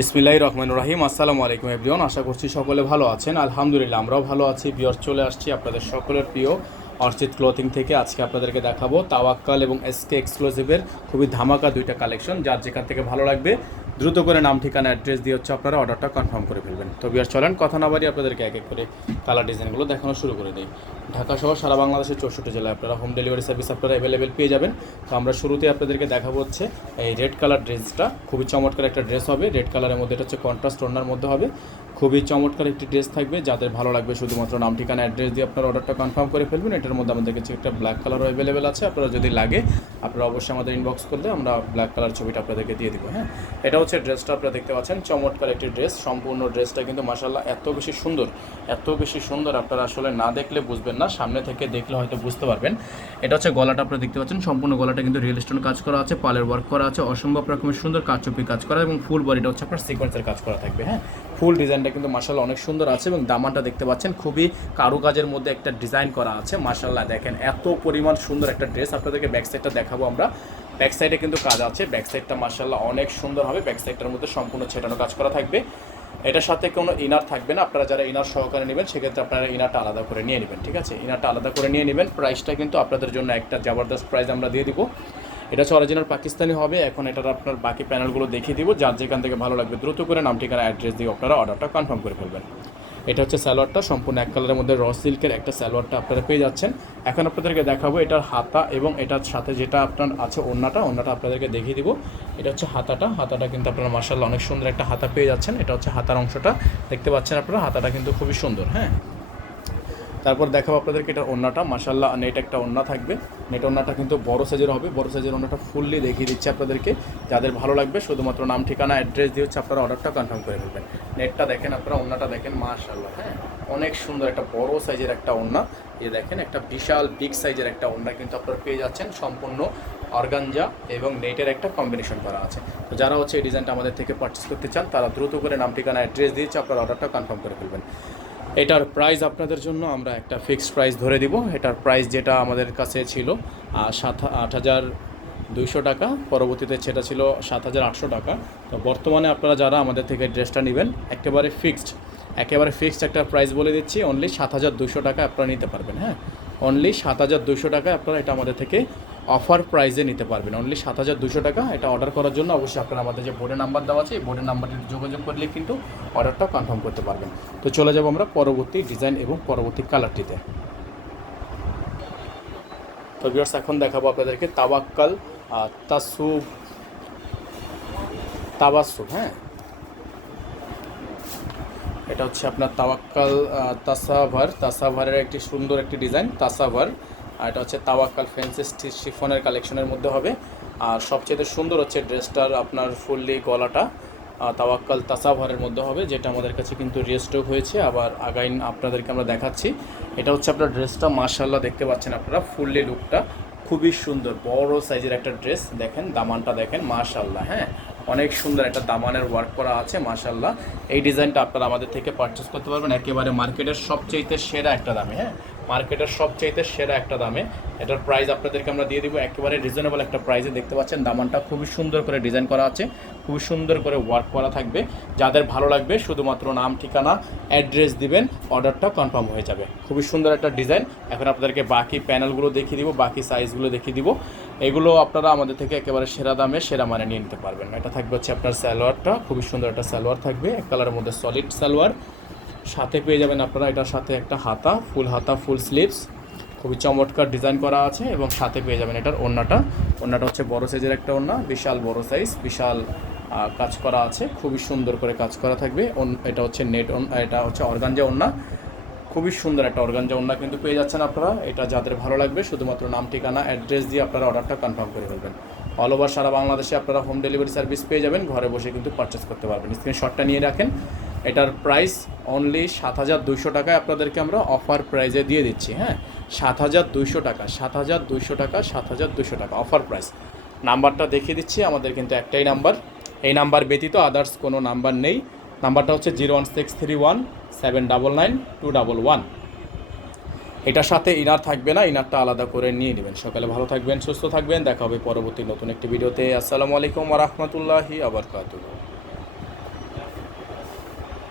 বিসমিল্লাহির রহমানির রহিম। আসসালামু আলাইকুম এভরিওয়ান। আশা করছি সকলে ভালো আছেন। আলহামদুলিল্লাহ আমরাও ভালো আছি। ভিউয়ার্স, চলে আসছি আপনাদের সকলের প্রিয় অর্চিত ক্লথিং থেকে। আজকে আপনাদেরকে দেখাবো তাওয়াক্কাল এবং এসকে এক্সক্লুসিভের খুবই ধামাকা দুইটা কালেকশন। যার যেখান থেকে ভালো লাগবে দ্রুত করে নাম ঠিকানা অ্যাড্রেস দিয়ে হচ্ছে আপনারা অর্ডারটা কনফার্ম করে ফেলবেন। তো ভিউয়ার্স, চলেন কথা না বাড়িয়ে আপনাদেরকে এক এক করে কালার ডিজাইনগুলো দেখানো শুরু করে দিই। ঢাকা সহ সারা বাংলাদেশের 64 জেলায় আপনারা হোম ডেলিভারি সার্ভিস আপনারা অ্যাভেলেবেল পেয়ে যাবেন। তো আমরা শুরুতে আপনাদেরকে দেখাবো হচ্ছে এই রেড কালার ড্রেসটা। খুবই চমৎকার একটা ড্রেস হবে। রেড কালারের মধ্যে এটা হচ্ছে কন্ট্রাস্ট ওড়নার মধ্যে হবে। খুবই চমৎকার একটি ড্রেস থাকবে। যাদের ভালো লাগবে শুধুমাত্র নাম ঠিকানা অ্যাড্রেস দিয়ে আপনারা অর্ডারটা কনফার্ম করে ফেলবেন। এটার মধ্যে আমাদের কাছে একটা ব্ল্যাক কালারও অ্যাভেলেবেল আছে। আপনারা যদি লাগে আপনারা অবশ্যই আমাদের ইনবক্স করলে আমরা ব্ল্যাক কালার ছবিটা আপনাদেরকে দিয়ে দিব। হ্যাঁ, এটা হচ্ছে ড্রেসটা আপনারা দেখতে পাচ্ছেন। চমৎকার একটি ড্রেস। সম্পূর্ণ ড্রেসটা কিন্তু মাশাআল্লাহ এত বেশি সুন্দর আপনারা আসলে না দেখলে বুঝবেন না, সামনে থেকে দেখলে হয়তো বুঝতে পারবেন। এটা হচ্ছে গলাটা আপনারা দেখতে পাচ্ছেন। সম্পূর্ণ গলাটা কিন্তু রিয়েল স্টোন কাজ করা আছে, পালের ওয়ার্ক করা আছে, অসম্ভব রকমের সুন্দর কারচুপি কাজ করা এবং ফুল বডিটা হচ্ছে আপনার সিকোয়েন্সের কাজ করা থাকবে। হ্যাঁ, ফুল ডিজাইনটা কিন্তু মাশাআল্লাহ অনেক সুন্দর আছে এবং দামানটা দেখতে পাচ্ছেন খুবই কারুকাজের মধ্যে একটা ডিজাইন করা আছে। মাশাআল্লাহ দেখেন এত পরিমাণ সুন্দর একটা ড্রেস। আপনাদেরকে ব্যাক সাইডটা দেখাবো আমরা। ব্যাক সাইডে কিন্তু কাজ আছে। ব্যাক সাইডটা মাশাআল্লাহ অনেক সুন্দর হবে। ব্যাক সাইডটার মধ্যে সম্পূর্ণ ছেটানো কাজ করা থাকবে। এটার সাথে কোনো ইনার থাকবে না। আপনারা যারা ইনার সহকারে নেবেন সেক্ষেত্রে আপনারা ইনারটা আলাদা করে নিয়ে নেবেন। ঠিক আছে, ইনারটা আলাদা করে নিয়ে নেবেন। প্রাইসটা কিন্তু আপনাদের জন্য একটা জবরদস্ত প্রাইস আমরা দিয়ে দিব। এটা হচ্ছে অরিজিনাল পাকিস্তানি হবে। এখন এটার আপনার বাকি প্যানেলগুলো দেখিয়ে দিব। যার যেখান থেকে ভালো লাগবে দ্রুত করে নাম ঠিকানা অ্যাড্রেস দিয়ে আপনারা অর্ডারটা কনফার্ম করে ফেলবেন। এটা হচ্ছে সালোয়ারটা, সম্পূর্ণ এক কালারের মধ্যে র সিল্কের একটা সালোয়ারটা আপনারা পেয়ে যাচ্ছেন। এখন আপনাদেরকে দেখাবো এটার হাতা এবং এটার সাথে যেটা আপনার আছে ওড়নাটা আপনাদেরকে দেখিয়ে দিব। এটা হচ্ছে হাতাটা কিন্তু আপনারা মাশাআল্লাহ অনেক সুন্দর একটা হাতা পেয়ে যাচ্ছেন। এটা হচ্ছে হাতার অংশটা দেখতে পাচ্ছেন আপনারা। হাতাটা কিন্তু খুবই সুন্দর। হ্যাঁ, তারপর দেখাবো আপনাদেরকে এটার ওড়নাটা। মাশাআল্লাহ নেট একটা ওড়না থাকবে। নেট ওড়নাটা কিন্তু বড় সাইজের হবে। বড় সাইজের ওড়নাটা ফুললি দেখিয়ে দিচ্ছি আপনাদেরকে। যাদের ভালো লাগবে শুধুমাত্র নাম ঠিকানা অ্যাড্রেস দিয়ে হচ্ছে আপনারা অর্ডারটা কনফার্ম করে ফেলবেন। নেটটা দেখেন আপনারা, ওড়নাটা দেখেন মাশাআল্লাহ। হ্যাঁ, অনেক সুন্দর একটা বড় সাইজের একটা ওড়না। এই দেখেন একটা বিশাল বিগ সাইজের একটা ওড়না কিন্তু আপনারা পেয়ে যাচ্ছেন। সম্পূর্ণ অর্গানজা এবং নেটের একটা কম্বিনেশন করা আছে। তো যারা হচ্ছে এই ডিজাইনটা আমাদের থেকে পারচেস করতে চান তারা দ্রুত করে নাম ঠিকানা অ্যাড্রেস দিয়েছে আপনারা অর্ডারটা কনফার্ম করে ফেলবেন। এটার প্রাইস আপনাদের জন্য আমরা একটা ফিক্সড প্রাইস ধরে দিব। এটার প্রাইস যেটা আমাদের কাছে ছিল 8,200 টাকা, পরবর্তীতে সেটা ছিল 7,800 টাকা। তো বর্তমানে আপনারা যারা আমাদের থেকে ড্রেসটা নেবেন একেবারে ফিক্সড একটা প্রাইস বলে দিচ্ছি। অনলি 7,200 টাকা আপনারা নিতে পারবেন। হ্যাঁ, অনলি 7,200 টাকায় আপনারা এটা আমাদের থেকে অফার প্রাইসে নিতে পারবেন। অনলি 7,200 টাকা। এটা অর্ডার করার জন্য অবশ্যই আপনারা আমাদের যে বোর্ডের নাম্বার দেওয়া আছে এই বোর্ডের নাম্বারটি যোগাযোগ করলে কিন্তু অর্ডারটা কনফার্ম করতে পারবেন। তো চলে যাব আমরা পরবর্তী ডিজাইন এবং পরবর্তী কালারটিতে। তো ভিউয়ার্স, এখন দেখাবো আপনাদেরকে তাওয়াক্কাল তাবাসসুম। হ্যাঁ, এটা হচ্ছে আপনার তাওয়াক্কাল তাসাভারের একটি সুন্দর একটি ডিজাইন তাসাভার। আর এটা হচ্ছে তাওয়াক্কাল ফ্যান্সি শিফনের কালেকশনের মধ্যে হবে। আর সবচেয়ে সুন্দর হচ্ছে ড্রেসটার আপনার ফুললি গলাটা তাওয়াক্কাল তাসাভারের মধ্যে হবে, যেটা আমাদের কাছে কিন্তু রিস্টক হয়েছে। আবার আগাইন আপনাদেরকে আমরা দেখাচ্ছি। এটা হচ্ছে আপনার ড্রেসটা মাশাআল্লাহ দেখতে পাচ্ছেন আপনারা। ফুললি লুকটা খুবই সুন্দর, বড় সাইজের একটা ড্রেস। দেখেন দামানটা দেখেন মাশাআল্লাহ। হ্যাঁ, অনেক সুন্দর একটা দামানের ওয়ার্ক করা আছে মাশাআল্লাহ। এই ডিজাইনটা আপনারা আমাদের থেকে পারচেস করতে পারবেন একেবারে মার্কেটের সবচেয়ে সেরা একটা দামে। হ্যাঁ, মার্কেটের সবচেয়ে সেরা একটা দামে। এটার প্রাইস আপনাদেরকে আমরা দিয়ে দিব একেবারে রিজনেবল একটা প্রাইসে। দেখতে পাচ্ছেন দামানটা খুবই সুন্দর করে ডিজাইন করা আছে, খুবই সুন্দর করে ওয়ার্ক করা থাকবে। যাদের ভালো লাগবে শুধুমাত্র নাম ঠিকানা অ্যাড্রেস দিবেন, অর্ডারটা কনফার্ম হয়ে যাবে। খুবই সুন্দর একটা ডিজাইন। এখন আপনাদেরকে বাকি প্যানেলগুলো দেখিয়ে দিব, বাকি সাইজগুলো দেখিয়ে দিব। এগুলো আপনারা আমাদের থেকে একেবারে সেরা দামে সেরা মানে নিয়ে নিতে পারবেন। এটা থাকবে হচ্ছে আপনার সালোয়ারটা, খুবই সুন্দর একটা সালোয়ার থাকবে এক কালারের মধ্যে সলিড সালোয়ার। সাথে পেয়ে যাবেন আপনারা এটার সাথে একটা হাতা, ফুল স্লিভস, খুবই চমৎকার ডিজাইন করা আছে। এবং সাথে পেয়ে যাবেন এটার ওড়নাটা হচ্ছে বড় সাইজের একটা ওড়না, বিশাল বড় সাইজ, বিশাল কাজ করা আছে, খুবই সুন্দর করে কাজ করা থাকবে। এটা হচ্ছে এটা হচ্ছে অর্গানজা ওড়না, খুবই সুন্দর একটা অর্গানজা ওড়না কিন্তু পেয়ে যাচ্ছেন আপনারা। এটা যাদের ভালো লাগবে শুধুমাত্র নাম ঠিকানা অ্যাড্রেস দিয়ে আপনারা অর্ডারটা কনফার্ম করে ফেলবেন। অল ওভার সারা বাংলাদেশে আপনারা হোম ডেলিভারি সার্ভিস পেয়ে যাবেন, ঘরে বসে কিন্তু পারচেস করতে পারবেন। স্ক্রিনশটটা নিয়ে রাখেন। এটার প্রাইস অনলি 7,200 টাকায় আপনাদেরকে আমরা অফার প্রাইসে দিয়ে দিচ্ছি। হ্যাঁ, 7,200 টাকা, 7,200 টাকা অফার প্রাইস। নাম্বারটা দেখিয়ে দিচ্ছি, আমাদের কিন্তু একটাই নাম্বার। এই নাম্বার ব্যতীত আদার্স কোনো নাম্বার নেই। নাম্বারটা হচ্ছে 01631799211। এটার সাথে ইনার থাকবে না, ইনারটা আলাদা করে নিয়ে নেবেন। সকালে ভালো থাকবেন, সুস্থ থাকবেন। দেখা হবে পরবর্তী নতুন একটি ভিডিওতে। আসসালামু আলাইকুম ওয়া রাহমাতুল্লাহি ওয়া বারাকাতুহু।